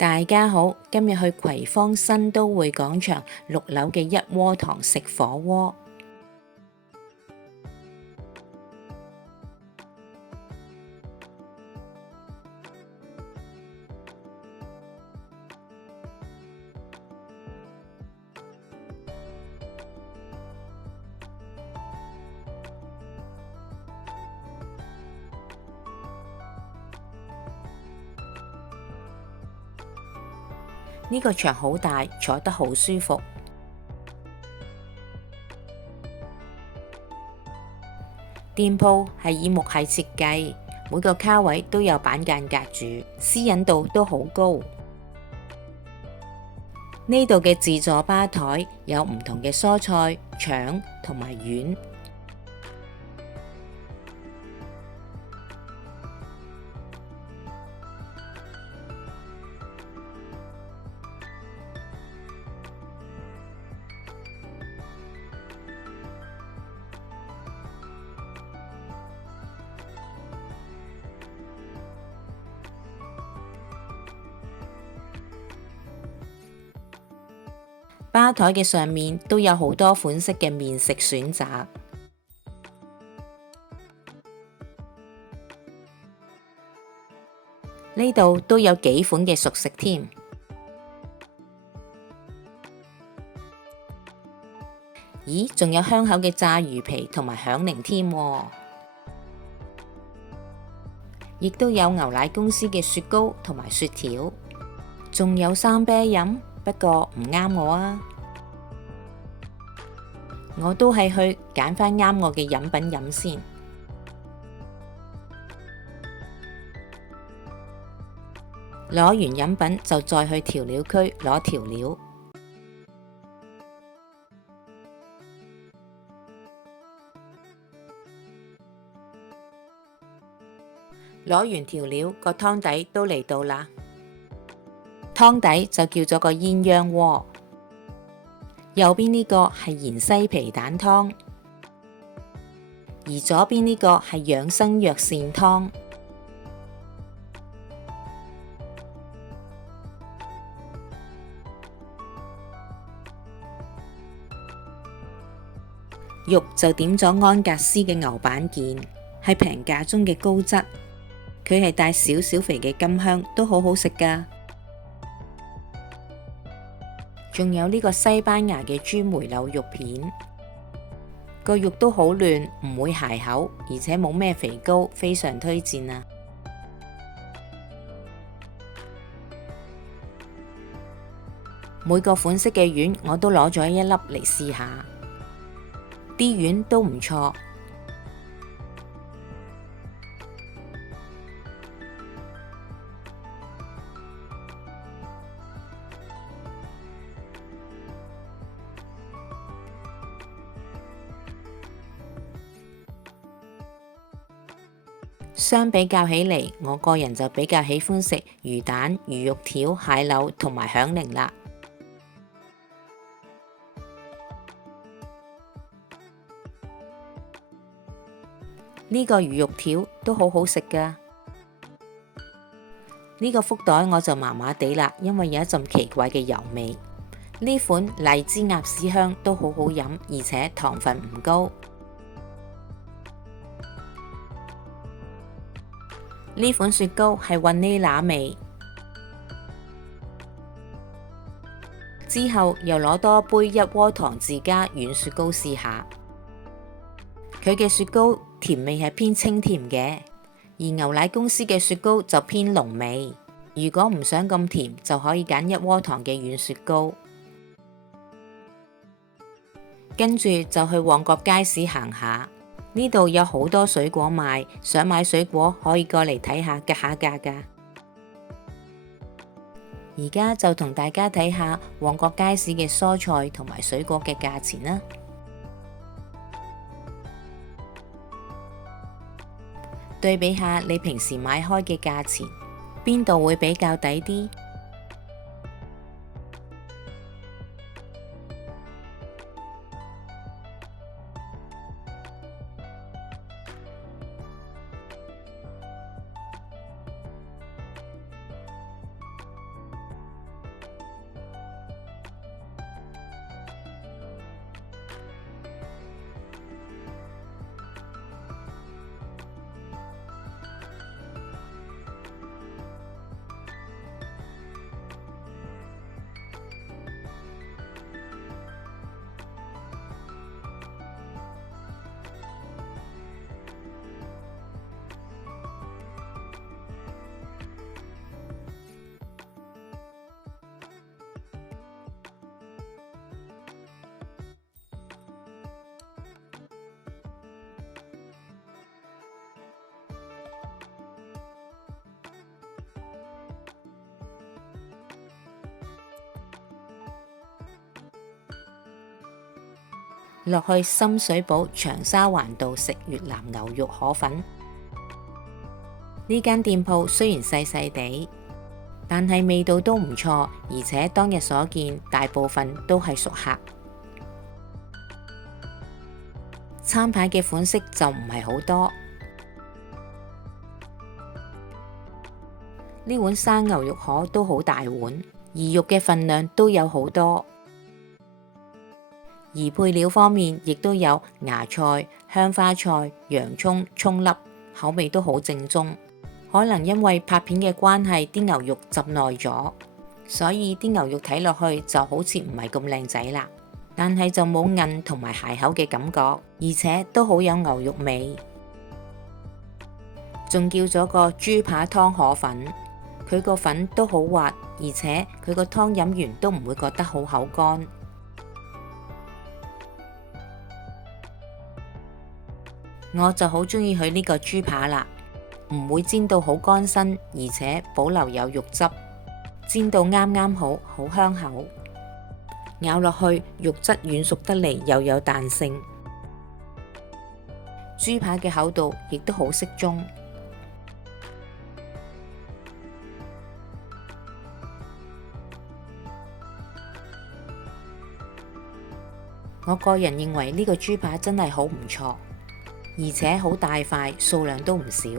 大家好，今日去葵芳新都會廣場6樓嘅一鍋堂食火鍋。呢個場好大，坐得好舒服。店鋪係以木械設計，每個卡位都有板間隔住，私隱度都好高。呢度嘅自助吧台有唔同嘅蔬菜、腸同埋丸。吧台嘅上面都有好多款式嘅麵食選擇，呢度都有幾款嘅熟食添。咦，仲有香口嘅炸魚皮同埋響鈴添喎，亦都有牛奶公司嘅雪糕同埋雪條，仲有生啤飲。不過唔啱我啊，我都係去揀返啱我嘅飲品飲先。攞完飲品就再去調料區攞調料。攞完調料，個湯底都嚟到啦。湯底就叫咗個鴛鴦鍋，右邊呢個係芫茜皮蛋湯，而左邊呢個係養生藥膳湯。肉就點咗安格斯嘅牛板腱，係平價中嘅高質，佢係帶少少肥嘅甘香，都好好食㗎。仲有呢個西班牙嘅豬梅柳肉片，個肉都好嫩，唔會鞋口，而且冇咩肥膏，非常推薦啊！每個款式嘅丸我都攞咗一粒嚟試下，啲丸都唔錯。相比較起嚟，我個人就比較喜歡食魚蛋、魚肉條、蟹柳同埋響鈴啦。呢個魚肉條都好好食㗎。呢個福袋我就麻麻地啦，因為有一陣奇怪嘅油味。呢款荔枝鴨屎香都好好飲，而且糖分唔高。呢款雪糕係雲呢拿味，之後又攞多杯一鍋堂自家軟雪糕試下。佢嘅雪糕甜味係偏清甜嘅，而牛奶公司嘅雪糕就偏濃味。如果唔想咁甜，就可以揀一鍋堂嘅軟雪糕。跟住就去旺角街市行下。呢度有好多水果賣，想買水果可以過嚟睇下，格下價㗎。而家就同大家睇下旺角街市嘅蔬菜同埋水果嘅價錢啦。對比下你平時買開嘅價錢，邊度會比較抵啲？落去深水埗長沙灣道食越南牛肉河粉。呢間店鋪雖然細細地，但係味道都唔錯，而且當日所見大部分都係熟客。餐牌嘅款式就唔係好多。呢碗生牛肉河都好大碗，而肉嘅份量都有好多。而配料方面亦都有芽菜、香花菜、洋葱、蔥粒，口味都好正宗。可能因為拍片嘅關係，啲牛肉浸耐咗，所以啲牛肉睇落去就好似唔係咁靚仔啦。但係就冇韌同埋鞋口嘅感覺，而且都好有牛肉味。仲叫咗個豬扒湯河粉，佢個粉都好滑，而且佢個湯飲完都唔會覺得好口乾。我就好鍾意佢呢個豬扒啦，唔會煎到好乾身，而且保留有肉汁，煎到啱啱好，好香口。咬落去肉質軟熟得嚟，又有彈性。豬扒嘅厚度亦都好適中。我個人認為呢個豬扒真係好唔錯，而且好大塊，數量都唔少，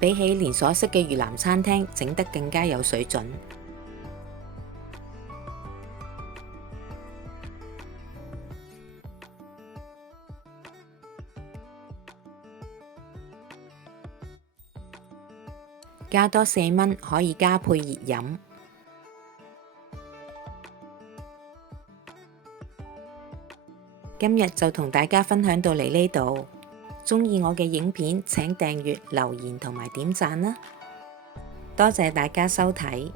比起連鎖式嘅越南餐廳整得更加有水準。加多4蚊可以加配熱飲。今日就同大家分享到嚟呢度，鍾意我嘅影片請訂閱、留言同埋點讚啦！多謝大家收睇。